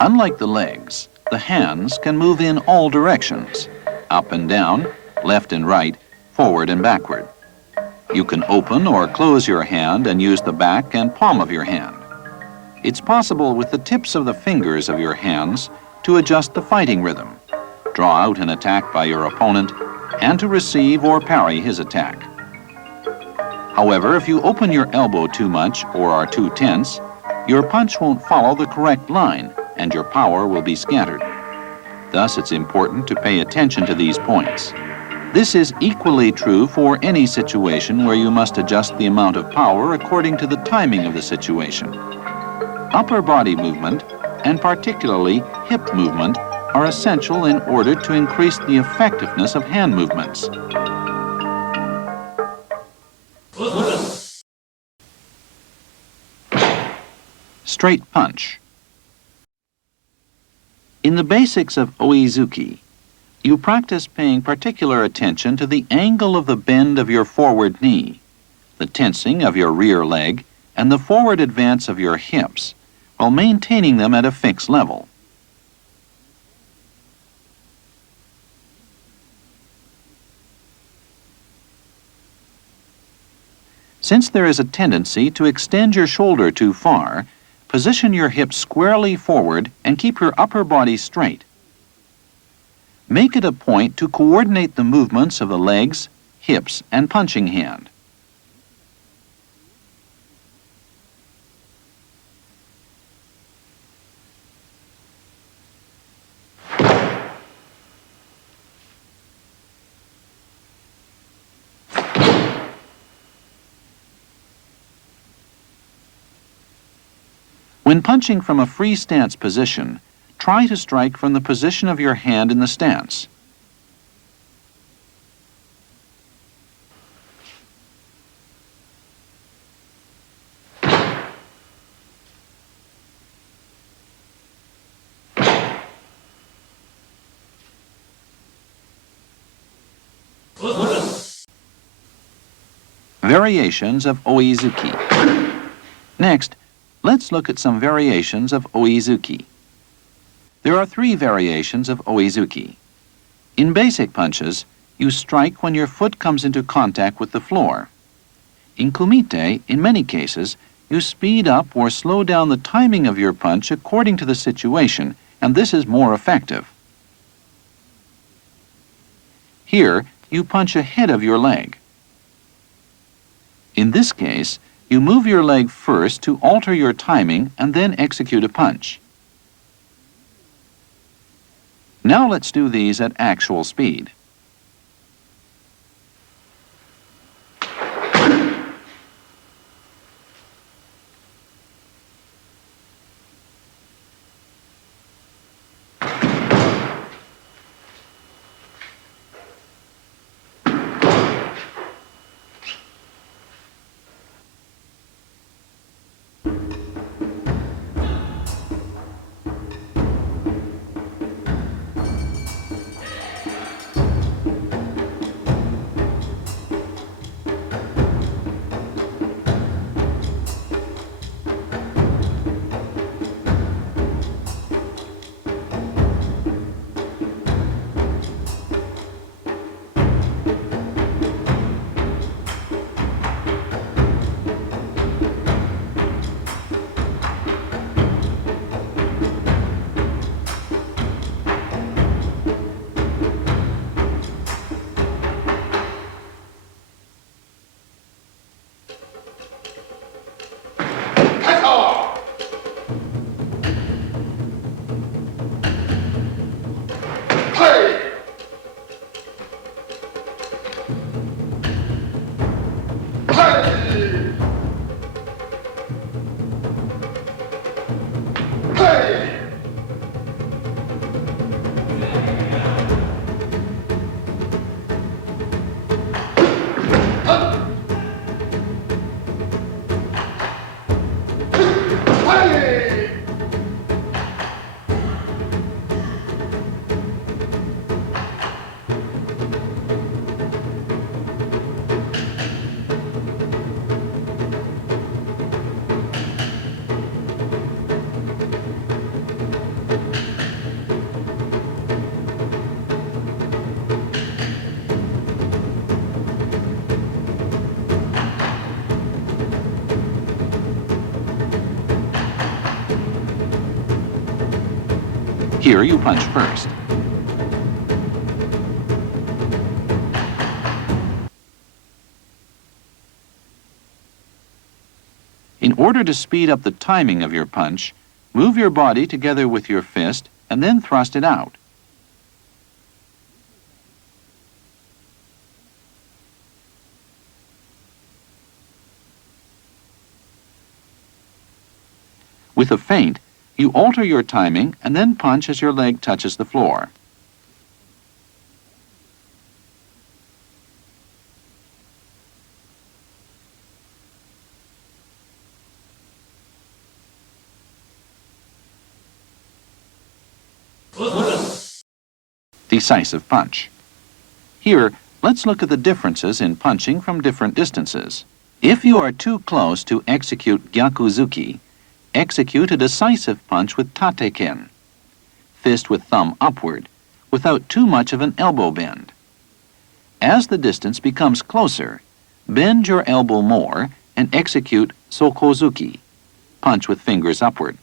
Unlike the legs, the hands can move in all directions, up and down, left and right, forward and backward. You can open or close your hand and use the back and palm of your hand. It's possible with the tips of the fingers of your hands to adjust the fighting rhythm, draw out an attack by your opponent, and to receive or parry his attack. However, if you open your elbow too much or are too tense, your punch won't follow the correct line and your power will be scattered. Thus, it's important to pay attention to these points. This is equally true for any situation where you must adjust the amount of power according to the timing of the situation. Upper body movement, and particularly hip movement, are essential in order to increase the effectiveness of hand movements. Straight punch. In the basics of oizuki, you practice paying particular attention to the angle of the bend of your forward knee, the tensing of your rear leg, and the forward advance of your hips, while maintaining them at a fixed level. Since there is a tendency to extend your shoulder too far, position your hips squarely forward and keep your upper body straight. Make it a point to coordinate the movements of the legs, hips, and punching hand. When punching from a free stance position, try to strike from the position of your hand in the stance. Variations of oizuki. Next, let's look at some variations of oizuki. There are 3 variations of oizuki. In basic punches, you strike when your foot comes into contact with the floor. In kumite, in many cases, you speed up or slow down the timing of your punch according to the situation, and this is more effective. Here, you punch ahead of your leg. In this case, you move your leg first to alter your timing and then execute a punch. Now let's do these at actual speed. Here you punch first. In order to speed up the timing of your punch, move your body together with your fist and then thrust it out. With a feint, you alter your timing and then punch as your leg touches the floor. Decisive punch. Here, let's look at the differences in punching from different distances. If you are too close to execute gyaku-zuki, execute a decisive punch with tateken, fist with thumb upward, without too much of an elbow bend. As the distance becomes closer, bend your elbow more and execute sokozuki, punch with fingers upward.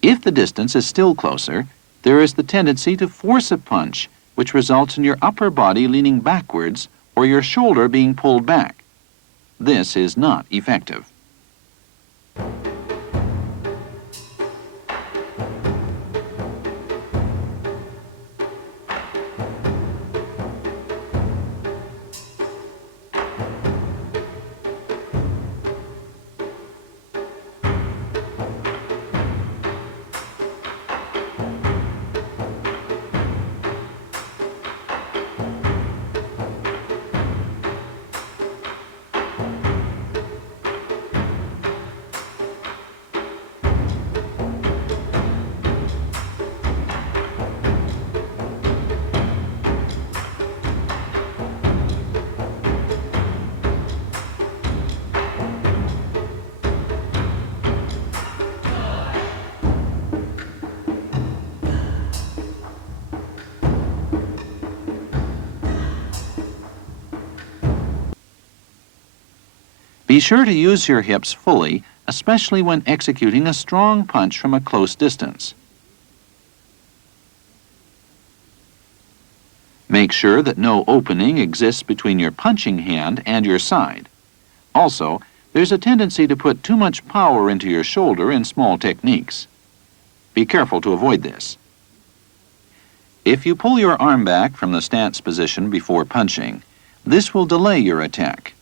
If the distance is still closer, there is the tendency to force a punch, which results in your upper body leaning backwards or your shoulder being pulled back. This is not effective. Be sure to use your hips fully, especially when executing a strong punch from a close distance. Make sure that no opening exists between your punching hand and your side. Also, there's a tendency to put too much power into your shoulder in small techniques. Be careful to avoid this. If you pull your arm back from the stance position before punching, this will delay your attack.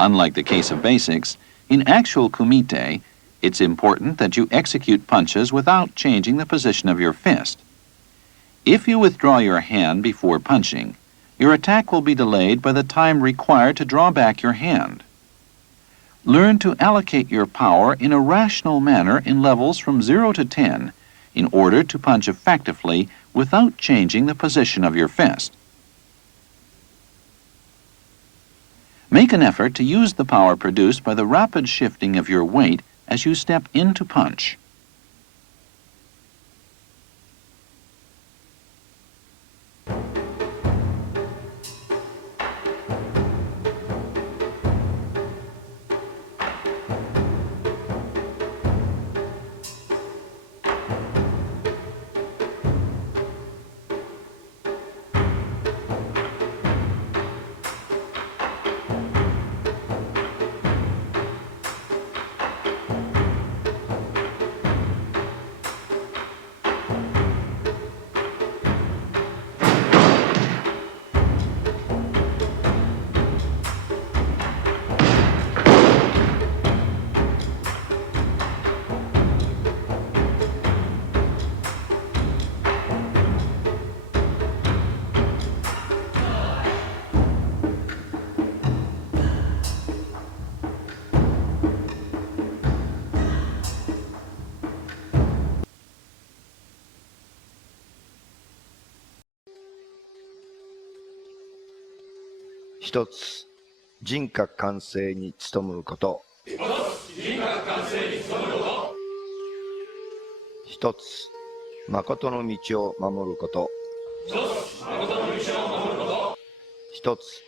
Unlike the case of basics, in actual kumite, it's important that you execute punches without changing the position of your fist. If you withdraw your hand before punching, your attack will be delayed by the time required to draw back your hand. Learn to allocate your power in a rational manner in levels from 0 to 10 in order to punch effectively without changing the position of your fist. Make an effort to use the power produced by the rapid shifting of your weight as you step into punch.一つ、人格完成に努むこと。一つ、誠の道を守ること。一つ、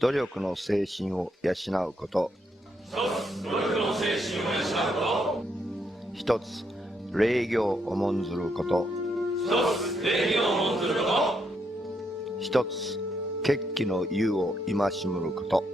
努力の精神を養うこと。一つ、礼儀を重んずること。一つ、決起の勇を戒むること。